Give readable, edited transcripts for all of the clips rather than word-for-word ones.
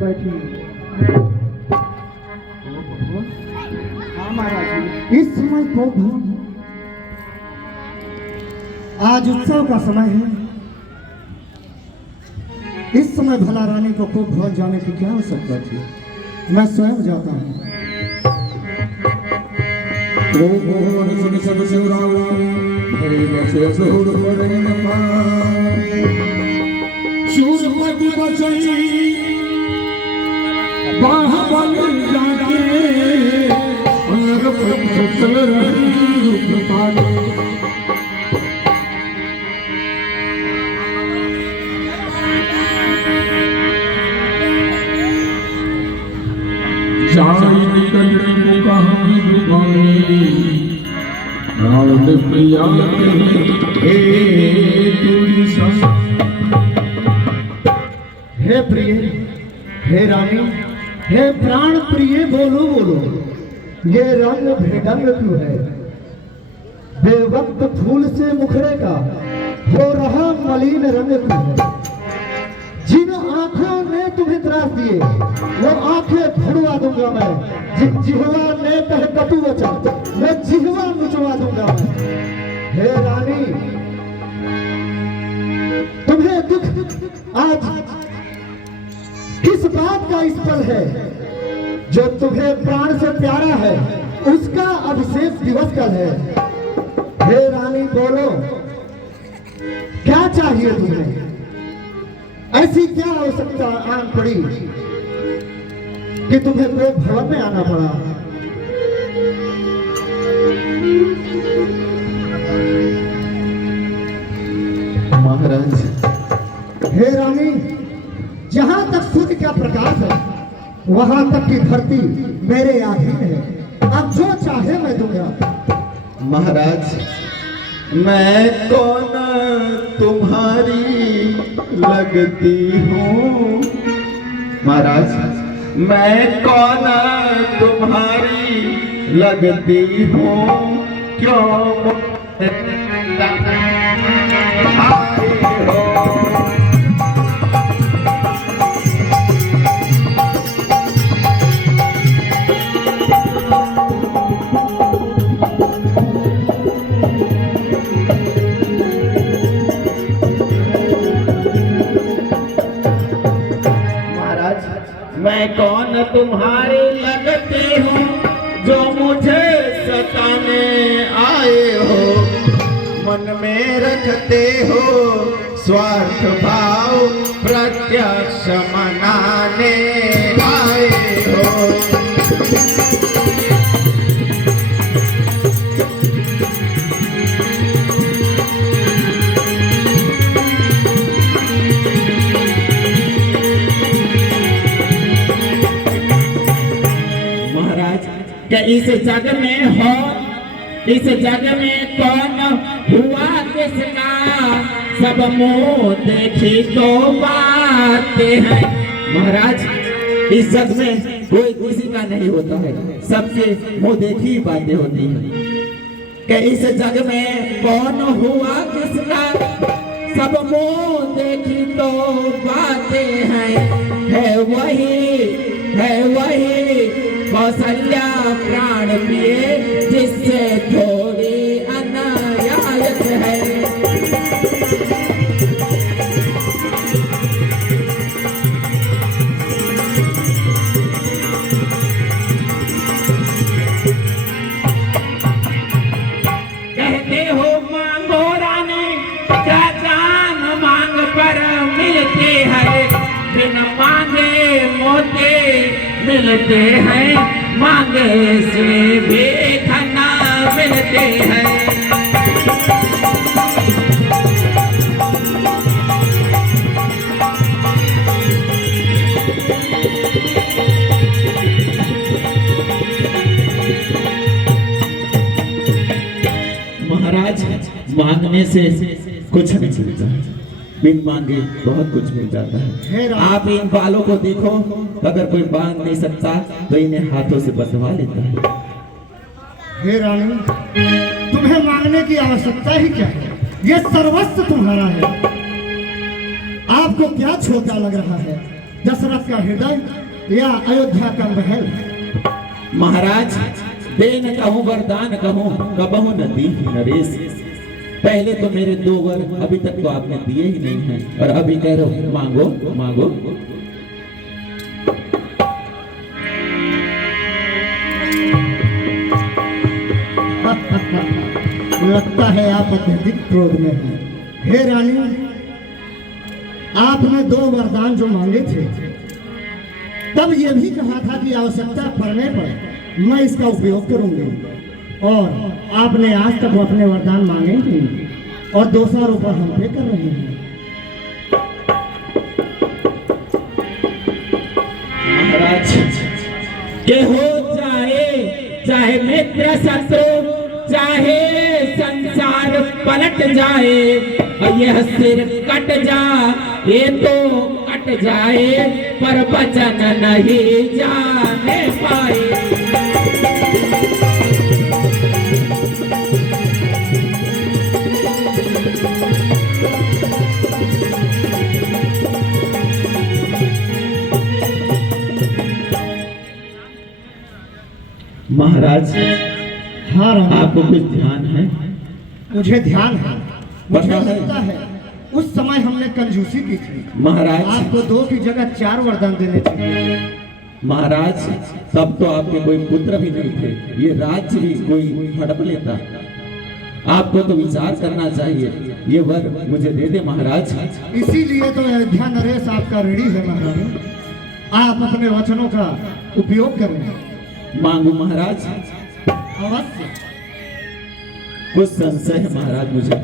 बैठी। हाँ महाराज, इस समय को आज उत्सव का समय है। इस समय भला रानी को खूब भोज जाने की क्या आवश्यकता थी? मैं स्वयं जाता हूँ। हे प्रिय, हे रानी, हे प्राण प्रिय, बोलो बोलो, ये रंग भेदंग क्यों है? बेवक्त फूल से मुखड़े का हो रहा मलिन रंग क्यों है? जिन आंखों ने तुम्हें त्रास दिए वो आंखें भुड़वा दूंगा मैं। जिह्वा ने कह कटु वचन, मैं जिह्वा नुचवा दूंगा मैं। हे रानी, तुम्हें दुख आज किस बात का स्पल है? जो तुम्हें प्राण से प्यारा है उसका अभिषेक दिवस कल है। हे रानी बोलो, क्या चाहिए तुम्हें? ऐसी क्या आवश्यकता आन पड़ी कि तुम्हें प्रेम भवन में आना पड़ा? महाराज, हे रानी, जहां तक सूर्य का प्रकाश है वहां तक की धरती मेरे अधीन है। अब जो चाहे मैं दूंगा। महाराज, मैं कौन तुम्हारी लगती हूँ? महाराज, मैं कौन तुम्हारी लगती हूँ? क्यों मैं कौन तुम्हारी लगती हूँ जो मुझे सताने आए हो? मन में रखते हो स्वार्थ भाव, प्रत्यक्ष मनाने आए हो। क्या इस जग में हो, इस जग में कौन हुआ किसका? सब मुँह देखी तो बातें हैं। महाराज, इस जग में कोई किसी का नहीं होता है, सबसे मुँह देखी बातें होती हैं। क्या इस जग में कौन हुआ किसका? सब मुँह देखी तो बातें हैं। है वही कौशल्या प्राण पिए जिससे थोड़ी अनायास है। कहते हो मांगो रानी, क्या जान मांग पर मिलते हैं? बिन मांगे मोती मिलते हैं, मांगे से भी खाना मिलते हैं। महाराज, मांगने से कुछ नहीं मिलता, बिन मांगे बहुत कुछ मिल जाता है। आप इन बालों को देखो, अगर कोई बांध नहीं सकता तो इन्हें हाथों से बंधवा लेता है। हे रानी, तुम्हें मांगने की आवश्यकता ही क्या है? ये सर्वस्व तुम्हारा है। आपको क्या छोटा लग रहा है? दशरथ का हृदय या अयोध्या का महल? महाराज, देन कहूँ वरदान कहूँ कबहू न दी नरेश। पहले तो मेरे 2 वर अभी तक तो आपने दिए ही नहीं हैं, और अभी कह रहे हो मांगो मांगो। लगता है आप अत्यधिक क्रोध में हैं। हे रानी, आपने 2 वरदान जो मांगे थे, तब यह भी कहा था कि आवश्यकता पड़ने पर मैं इसका उपयोग करूंगी, और आपने आज तक अपने वरदान मांगे नहीं और दोषारोपण हम पे कर रहे हैं। महाराज, के हो चाहे मित्र शत्रु, चाहे संसार पलट जाए, और यह सिर कट जाए तो कट जाए, पर वचन नहीं जाने पाए। महाराज, हाँ रानी, आपको कुछ ध्यान है? मुझे ध्यान है। मुझे पता है। लगता है उस समय हमने कंजूसी की थी। महाराज, आपको 2 की जगह 4 वरदान देने चाहिए। महाराज, तब तो आपके कोई पुत्र भी नहीं थे, ये राज्य भी कोई हड़प लेता। आपको तो विचार करना चाहिए, ये वर मुझे दे दे महाराज। इसीलिए तो अयोध्या नरेश आपका ऋणी है महारानी। आप अपने वचनों का उपयोग करें। मांगू महाराज। अवश्य। कुछ संशय है महाराज मुझे,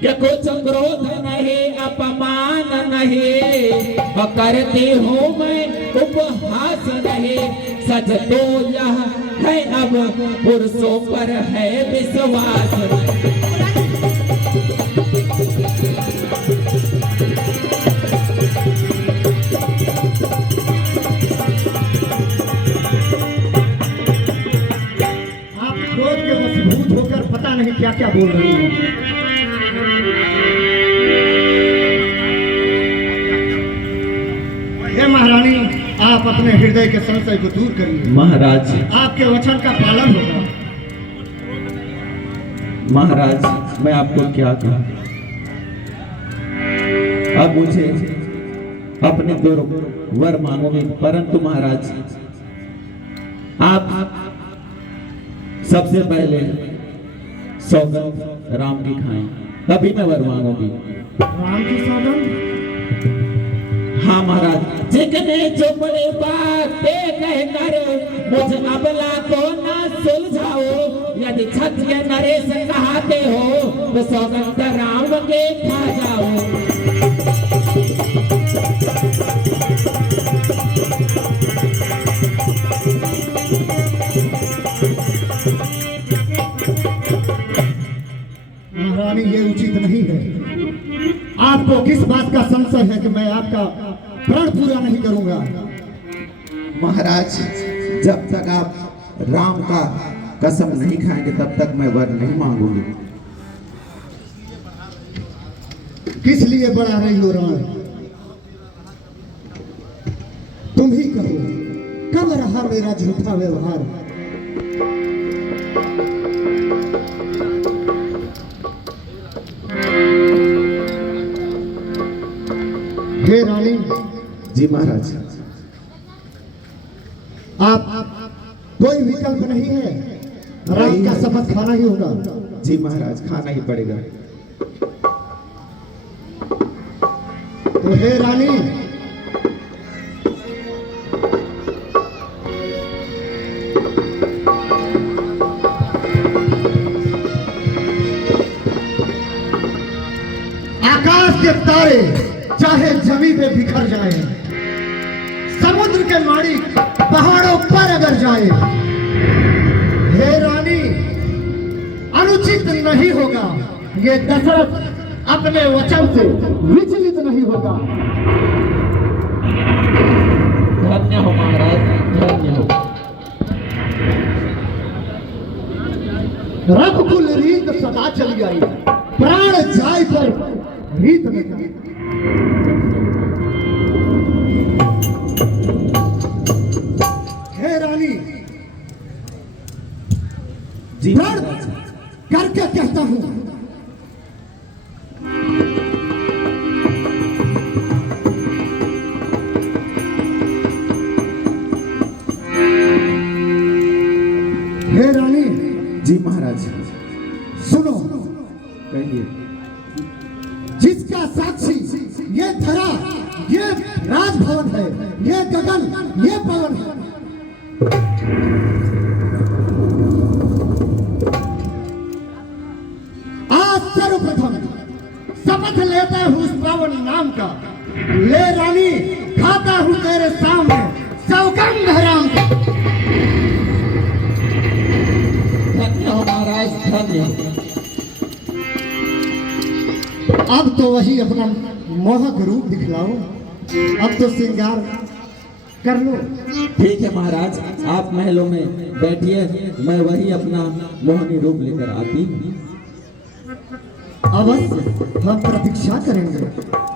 क्या कुछ क्रोध नहीं, अपमान नहीं, और करती हूँ मैं उपहास नहीं। सच तो यह है अब पुरुषों पर है विश्वास। पता नहीं क्या क्या बोल रही है। हे महारानी, आप अपने हृदय के संशय को दूर करिए। महाराज, आपके वचन का पालन होगा। महाराज, मैं आपको क्या कहूं? अब मुझे अपने 2 वर मांगोगे, परंतु महाराज आप सबसे पहले सौगंध राम की खाएं, तभी मैं वर मांगूंगी। राम की सौगंध? हाँ महाराज। जितने चुपड़े बातें कहकर मुझ अबला को ना सुलझाओ, यदि क्षत्रिय नरेश कहते हो तो सौगंध राम के खा जाओ। महारानी, ये उचित नहीं है। आपको किस बात का संशय है कि मैं आपका प्रण पूरा नहीं करूंगा? महाराज, जब तक आप राम का कसम नहीं खाएंगे तब तक मैं वर नहीं मांगूंगी। किस लिए बढ़ा रही हो राम? तुम ही कहो, कब रहा मेरा झूठा व्यवहार? हे रानी। जी महाराज। आप कोई विकल्प नहीं है, राम का शपथ खाना ही होगा। जी महाराज, खाना ही पड़ेगा। तो हे रानी, आकाश के तारे चाहे जमीन पे बिखर जाए, समुद्र के माड़ी पहाड़ों पर अगर जाए, हे रानी, अनुचित नहीं होगा। ये दशरथ अपने वचन से विचलित नहीं होगा। धन्य हो महाराज, धन्य हो। रघुकुल रीत सदा चली आई, प्राण जाए पर रीत न जाए। हे रानी, जी महाराज। सुनो, कहिए। जिसका साक्षी ये धरा, ये राजभवन है, ये गगन, ये पवन है। आज सर्वप्रथम शपथ लेता हूँ उस पावन नाम का। ले रानी, खाता हूँ तेरे सामने सौगंध हराम का। धन्य हो महाराज, धन्य। अब तो वही अपना मोहक रूप दिखलाओ, अब तो श्रृंगार कर लो। ठीक है महाराज, आप महलों में बैठिए, मैं वही अपना मोहनी रूप लेकर आती हूँ। अवश्य हम प्रतीक्षा करेंगे।